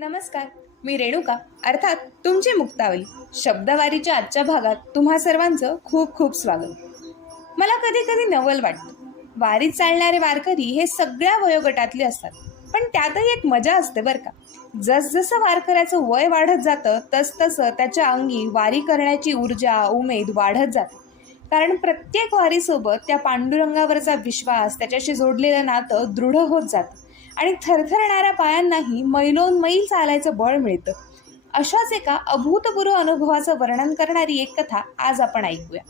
नमस्कार मी रेणुका. अर्थात तुमची मुक्तावली. शब्दवारीच्या आजच्या भागात तुम्हा सर्वांचं खूप खूप स्वागत. मला कधी कधी नवल वाटतं. वारीत चालणारे वारकरी हे सगळ्या वयोगटातले असतात. पण त्यातही एक मजा असते बरं का. जसजसं वारकऱ्याचं वय वाढत जातं तसतसं त्याच्या अंगी वारी करण्याची ऊर्जा उमेद वाढत जाते. कारण प्रत्येक वारीसोबत त्या पांडुरंगावरचा विश्वास त्याच्याशी जोडलेलं नातं दृढ होत जातं. आणि थरथरणाऱ्या पायांनाही मैलोन मैल चालायचं बळ मिळतं. अशाच एका अभूतपूर्व अनुभवाचं वर्णन करणारी एक कथा आज आपण ऐकूया.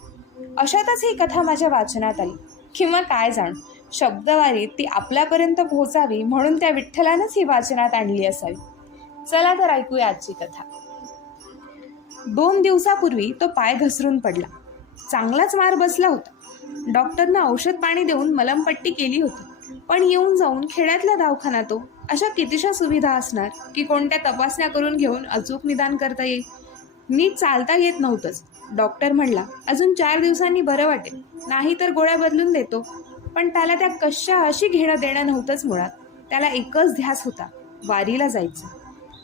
अशातच ही कथा माझ्या वाचनात आली. किंवा काय जाणू शब्दवारी ती आपल्यापर्यंत पोहोचावी म्हणून त्या विठ्ठलानंच ही वाचनात आणली असावी. चला तर ऐकूया आजची कथा. दोन दिवसापूर्वी तो पाय घसरून पडला. चांगलाच मार बसला होता. डॉक्टरनं औषध पाणी देऊन मलमपट्टी केली होती. पण येऊन जाऊन खेड्यातला दवाखाना तो अशा कितीशा सुविधा असणार की कोणत्या तपासण्या करून घेऊन अचूक निदान करता येईल? नीट चालता येत नव्हतंच. डॉक्टर म्हणला अजून चार दिवसांनी बरं वाटेल. नाही तर गोळ्या बदलून देतो. पण त्याला त्या कशा अशी घेणं देणं नव्हतंच मुळात. त्याला एकच ध्यास होता वारीला जायचं.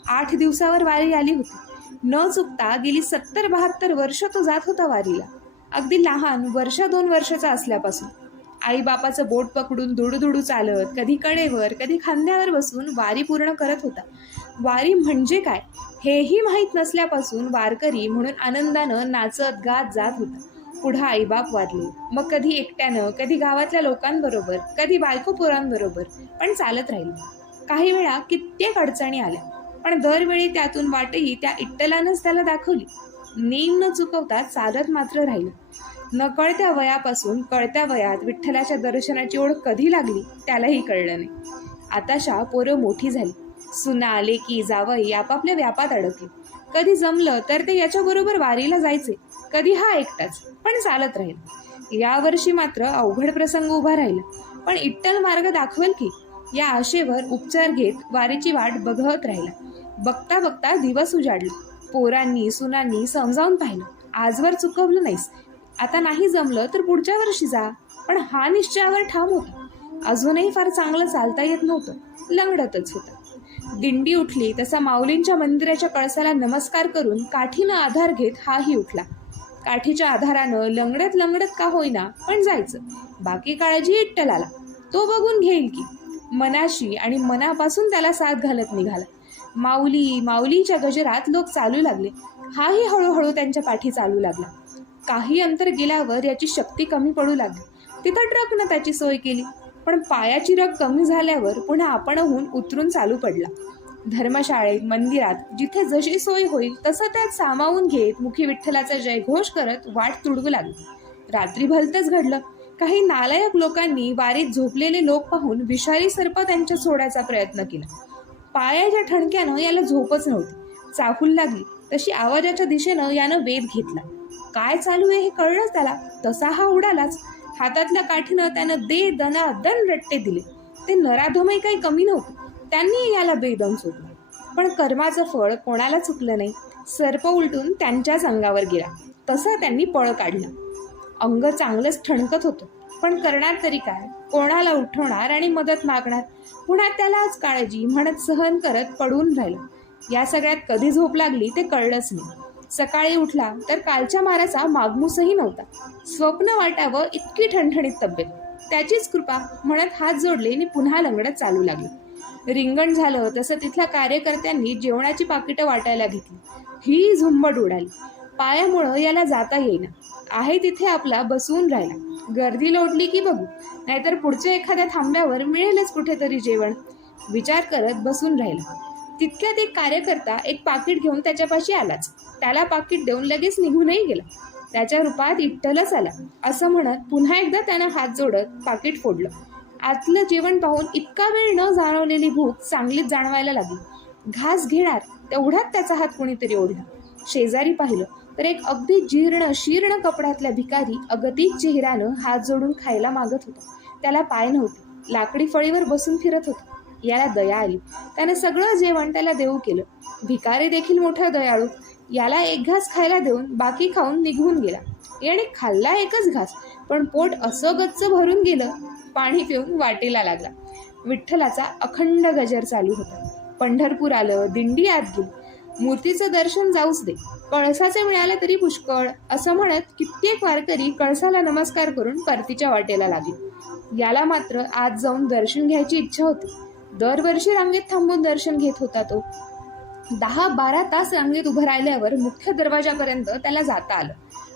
आठ दिवसावर वारी आली होती. न चुकता गेली सत्तर बहात्तर वर्ष तो जात होता वारीला. अगदी लहान वर्ष दोन वर्षाचा असल्यापासून. आईबापाचं बोट पकडून दुडूदुडू चालत कधी कडेवर कधी खांद्यावर बसून वारी पूर्ण करत होता. वारी म्हणजे काय? हेही माहीत नसल्यापासून वारकरी म्हणून आनंदानं नाचत गात जात होता. पुढं आईबाप वारले. मग कधी एकट्यानं कधी गावातल्या लोकांबरोबर कधी बायको पोरांबरोबर पण चालत राहिले. काही वेळा कित्येक अडचणी आल्या. पण दरवेळी त्यातून वाटही त्या इट्टलानंच त्याला दाखवली. नेम न चुकवता चालत मात्र राहिलं. नकळत्या वयापासून कळत्या वयात विठ्ठलाच्या दर्शनाची ओढ कधी लागली त्यालाही कळलं नाही. आताशा पोरं मोठी झाली. सुना आले की जावई आपापल्या व्यापात अडकले. कधी जमलं तर ते याच्याबरोबर वारीला जायचे. कधी हा एकटाच पण चालत राहील. यावर्षी मात्र अवघड प्रसंग उभा राहिला. पण इट्टल मार्ग दाखवेल की या आशेवर उपचार घेत वारीची वाट बघत राहिला. बघता बघता दिवस उजाडला. पोरांनी सुनांनी समजावून पाहिलं. आजवर चुकवलं नाहीस. आता नाही जमलं तर पुढच्या वर्षी जा. पण हा निश्चयावर ठाम होता. अजूनही फार चांगलं चालता येत नव्हतं. लंगडतच होता. दिंडी उठली तसा माऊलींच्या मंदिराच्या कळसाला नमस्कार करून काठीनं आधार घेत हाही उठला. काठीच्या आधारानं लंगडत लंगडत का होईना पण जायचं. बाकी काळजी इट्टलाला. तो बघून घेईल की. मनाशी आणि मनापासून त्याला साथ घालत निघाला. माऊली माऊलीच्या गजरात लोक चालू लागले. हाही हळूहळू त्यांच्या पाठी चालू लागला. काही अंतर गेल्यावर याची शक्ती कमी पडू लागली. तिथं ट्रकनं त्याची सोय केली. पण पायाची रग कमी झाल्यावर पुन्हा आपणहून उतरून चालू पडला. धर्मशाळेत मंदिरात जिथे जशी सोय होईल तसं त्यात सामावून घेत मुखी विठ्ठलाचा जयघोष करत वाट तुडवू लागली. रात्री भलतंच घडलं. काही नालायक लोकांनी वारीत झोपलेले लोक पाहून विषारी सर्प त्यांच्या सोडायचा प्रयत्न केला. पायाच्या ठणक्यानं याला झोपच नव्हती. चाकूल लागली. तशी आवाजाच्या दिशेनं यानं वेध घेतला. काय चालू आहे हे कळलंच त्याला. तसा हा उडालाच. हातातल्या काठीनं त्यानं दे दना दन रट्टे दिले. ते नराधमही काही कमी नव्हते. त्यांनी याला बेदम सोडलं. पण कर्माचं फळ कोणाला चुकलं नाही. सर्प उलटून त्यांच्याच अंगावर गेला. तसा त्यांनी पळ काढला. अंग चांगलंच ठणकत होतं. पण करणार तरी काय? कोणाला उठवणार आणि मदत मागणार? पुन्हा त्यालाच काळजी म्हणत सहन करत पडून राहिलं. या सगळ्यात कधी झोप लागली ते कळलंच नाही. सकाळी उठला तर कालच्या माराचा मागमूसही नव्हता. स्वप्न वाटावं इतकी ठणठणीत तब्येत. त्याचीच कृपा म्हणत हात जोडले आणि पुन्हा लंगडत चालू लागले. रिंगण झालं तसं तिथल्या कार्यकर्त्यांनी जेवणाची पाकिटं वाटायला घेतली. ही झुंबड उडाली. पायामुळं याला जाता येईना. आहे तिथे आपला बसवून राहिला. गर्दी लोटली की बघू. नाहीतर पुढच्या एखाद्या थांब्यावर मिळेलच कुठेतरी जेवण. विचार करत बसून राहिला. तितक्यात एक कार्यकर्ता एक पाकिट घेऊन त्याच्यापाशी आलाच. त्याला पाकिट देऊन लगेच निघूनही गेला. त्याच्या रूपात इट्टलच आला. असं म्हणत पुन्हा एकदा त्यानं हात जोडत पाकिट फोडलं. आतलं जेवण पाहून इतका वेळ न जाणवलेली भूक चांगलीच जाणवायला लागली. घास घेणार तेवढ्यात त्याचा हात कोणीतरी ओढला. शेजारी पाहिलं तर एक अगदी जीर्ण शीर्ण कपड्यातल्या भिकारी अगतिक चेहऱ्यानं हात जोडून खायला मागत होता. त्याला पाय नव्हते. लाकडी फळीवर बसून फिरत होता. याला दया आली. त्यानं सगळं जेवण त्याला देऊ केलं. भिकारी देखील मोठा दयाळू. याला एक घास खायला देऊन बाकी खाऊन निघून गेला. याने खाल्ला एकच घास पण पोट असं गच्च भरून गेलं पाणी पिऊन वाटेला लागला. विठ्ठलाचा अखंड गजर चालू होता. पंढरपूर आलं दिंडी आत गेली. मूर्तीचं दर्शन जाऊच दे. कळसाचं मिळालं तरी पुष्कळ. असं म्हणत कित्येक वारकरी कळसाला नमस्कार करून परतीच्या वाटेला लागले. याला मात्र आज जाऊन दर्शन घ्यायची इच्छा होती. दरवर्षी रांगेत थांबून दर्शन घेत होता तो. दहा बारा तास रांगेत उभं राहिल्यावर मुख्य दरवाजापर्यंत त्याला जाता आलं.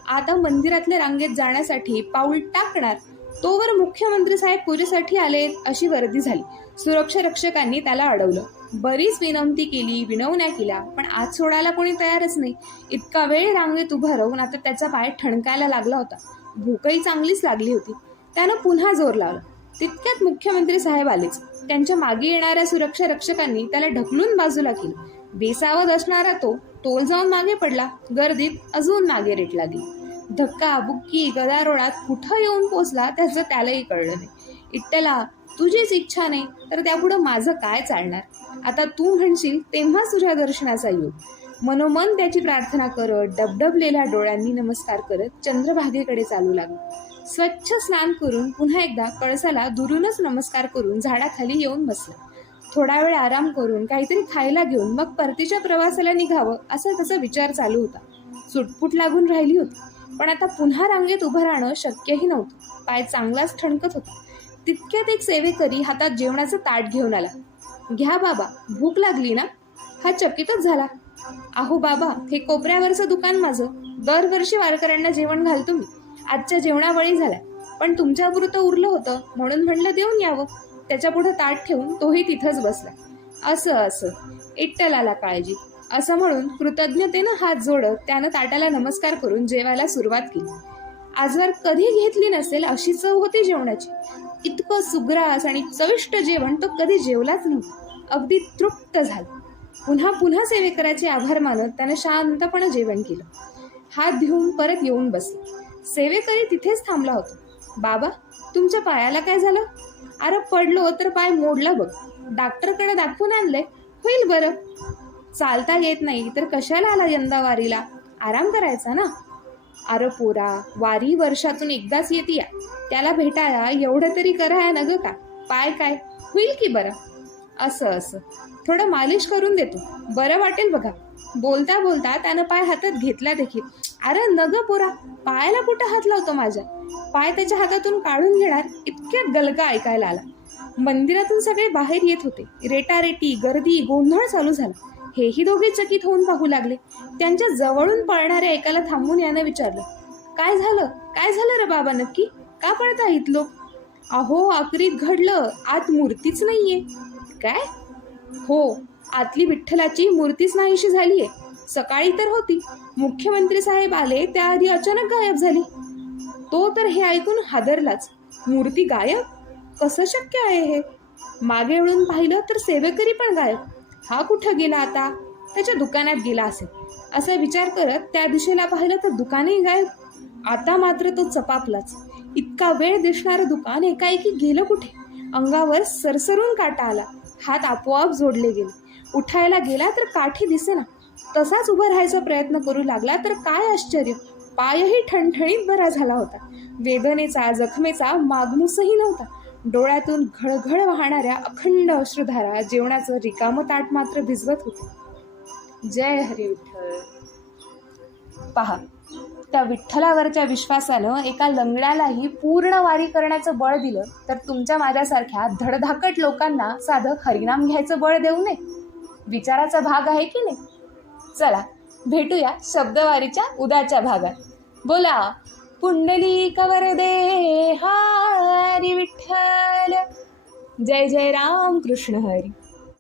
आता मंदिरातल्या रांगेत जाण्यासाठी पाऊल टाकणार तोवर मुख्यमंत्री साहेब पूजेसाठी आले अशी वर्दी झाली. सुरक्षा रक्षकांनी त्याला अडवलं. बरीच विनंती केली विनवण्या केल्या पण आज सोडायला कोणी तयारच नाही. इतका वेळ रांगेत उभा राहून आता त्याचा पाय ठणकायला लागला होता. भूकही चांगलीच लागली होती. त्यानं पुन्हा जोर लावला. तितक्यात मुख्यमंत्री साहेब आलेच. त्यांच्या मागे येणाऱ्या सुरक्षा रक्षकांनी त्याला ढकलून बाजूला केलं. बेसावध असणारा तो तोल जाऊन मागे पडला. गर्दीत अजून मागे रेट लागली. धक्का बुक्की गदारोळात कुठं येऊन पोचला त्याचं त्यालाही कळलं नाही. इट्टला तुझीच इच्छा नाही तर त्यापुढं माझं काय चालणार? आता तू म्हणशील तेव्हाच तुझ्या दर्शनाचा योग. मनोमन त्याची प्रार्थना करत डबडबलेल्या डोळ्यांनी नमस्कार करत चंद्रभागेकडे चालू लागला. स्वच्छ स्नान करून पुन्हा एकदा कळसाला दुरूनच नमस्कार करून झाडाखाली येऊन बसला. थोडा वेळ आराम करून काहीतरी खायला घेऊन मग परतीच्या प्रवासाला निघावं असा त्याचा विचार चालू होता. सुटपुट लागून राहिली होती. पण आता पुन्हा रांगेत उभं राहणं शक्यही नव्हतं. पाय चांगलाच ठणकत होता. तितक्यात एक सेवेकरी हातात जेवणाचं ताट घेऊन आला. घ्या बाबा भूक लागली ना? हा चकितच झाला. अहो बाबा हे कोपऱ्यावरचं दुकान माझं. दरवर्षी वारकऱ्यांना जेवण घालतो मी. आजच्या जेवणावळी झाल्या. पण तुमच्यापुरतं उरलं होतं. म्हणून म्हणलं देऊन यावं. त्याच्या पुढे ताट ठेवून तोही तिथंच बसला. असं असं. इट्टलाला काळजी. असं म्हणून कृतज्ञतेनं हात जोडत त्यानं ताटाला नमस्कार करून जेवायला सुरुवात केली. आजवर कधी घेतली नसेल अशी चव होती जेवणाची. इतकं सुग्रास आणि चविष्ट जेवण तो कधी जेवलाच नव्हता. अगदी तृप्त झाला. पुन्हा पुन्हा सेवेकराचे आभार मानत त्यानं शांतपणे जेवण केलं. हात धुवून परत येऊन बसला. सेवेकरी तिथेच थांबला होता. बाबा तुमच्या पायाला काय झालं? अरे पडलो तर पाय मोडला बघ. डॉक्टरकडे दाखवून आणले होईल बरं. चालता येत नाही तर कशाला आला यंदा वारीला? आराम करायचा ना? अरे पोरा वारी वर्षातून एकदाच येते या त्याला भेटाया एवढं तरी करा या नग का? पाय काय? होईल की बरं? असं असं. थोडं मालिश करून देतो. बरं वाटेल बघा. बोलता बोलता त्यानं पाय हातात घेतला देखील. अरे नग पोरा पायाला कुठं हात लावतो माझ्या? पाय त्याच्या हातातून काढून घेणार इतक्यात गलका ऐकायला आला. मंदिरातून सगळे बाहेर येत होते. रेटारेटी गर्दी गोंधळ चालू झाला. हेही दोघे चकित होऊन पाहू लागले. त्यांच्या जवळून पळणाऱ्या एकाला थांबून यानं विचारलं काय झालं? काय झालं रे बाबा नक्की? का पळता इथलो अहो आकरीत घडलं. आत मूर्तीच नाहीये. काय? हो आतली विठ्ठलाची मूर्तीच नाहीशी झालीये. सकाळी तर होती. मुख्यमंत्री साहेब आले त्याआधी अचानक गायब झाली. तो तर हे ऐकून हादरलाच. मूर्ती गायब? कसं शक्य आहे हे? मागे वळून पाहिलं तर सेवेकरी पण गायब. हा कुठं गेला आता? त्याच्या दुकानात गेला असेल. असा विचार करत त्या दिशेला पाहिलं तर दुकानही गायब. आता मात्र तो चपापलाच. इतका वेळ दिसणारं दुकान एकाएकी गेलं कुठे? अंगावर सरसरून काटा आला. हात आपोआप जोडले गेले. उठायला गेला तर काठी दिसेना. तसाच उभा राहायचा प्रयत्न करू लागला तर काय आश्चर्य? पायही ठणठणीत बरा झाला होता. वेदनेचा जखमेचा मागमूसही नव्हता. डोळ्यातून घळघळ वाहणाऱ्या अखंड अश्रुधारा जेवणाचं रिकामं ताट मात्र भिजवत होते. जय हरी विठ्ठल पहा त्या विठ्ठलावरच्या विश्वासानं एका लंगड्यालाही पूर्ण वारी करण्याचं बळ दिलं तर तुमच्या माझ्यासारख्या धडधाकट लोकांना साधं हरिनाम घ्यायचं बळ देऊ नये? विचाराचा भाग आहे की नाही? चला भेटूया शब्दवारीच्या उद्याच्या भागात. बोला पुंडली कवर दे हरी विठ्ठल. जय जय राम कृष्ण हरी.